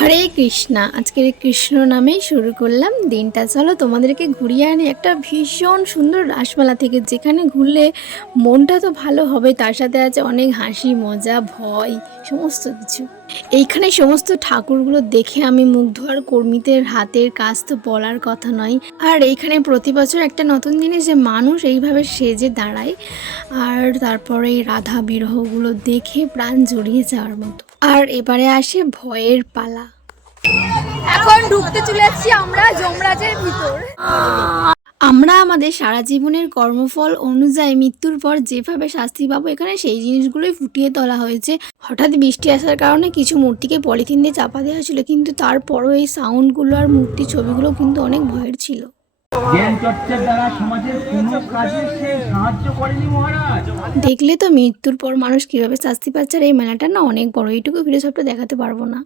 হরে কৃষ্ণা, আজকের কৃষ্ণ নামেই শুরু করলাম দিনটা। চলো তোমাদেরকে ঘুরিয়ে আনি একটা ভীষণ সুন্দর রাসমেলা থেকে, যেখানে ঘুরলে মনটা তো ভালো হবে, তার সাথে আছে অনেক হাসি মজা ভয় সমস্ত কিছু। এইখানে সমস্ত ঠাকুরগুলো দেখে আমি মুগ্ধ, আর কর্মীদের হাতের কাজ তো বলার কথা নয়। আর এইখানে প্রতি বছর একটা নতুন জিনিস, যে মানুষ এইভাবে সেজে দাঁড়ায়, আর তারপরে এই রাধা বিরহগুলো দেখে প্রাণ জড়িয়ে যাওয়ার মতো। আর এবারে আসে ভয়ের পালা। এখন ঢুকতে চলে যাচ্ছি আমরা যমরাজের ভিতর। আমরা আমাদের সারা জীবনের কর্মফল অনুযায়ী মৃত্যুর পর যেভাবে শাস্তি পাবো, এখানে সেই জিনিসগুলোই ফুটিয়ে তোলা হয়েছে। হঠাৎ বৃষ্টি আসার কারণে কিছু মূর্তিকে পলিথিন দিয়ে চাপা দেওয়া ছিল, কিন্তু তারপরও এই সাউন্ডগুলো আর মূর্তি ছবিগুলো কিন্তু অনেক ভয়ের ছিল। জ্ঞান চর্চার দ্বারা সমাজের কোনো কাজে সে সাহায্য করেনি মহারাজ। দেখলে তো মৃত্যুর পর মানুষ কিভাবে শাস্তি পাচ্ছে। আর এই মেলাটা না অনেক বড়, এইটুকু ভিডিও সবটা দেখাতে পারবো না।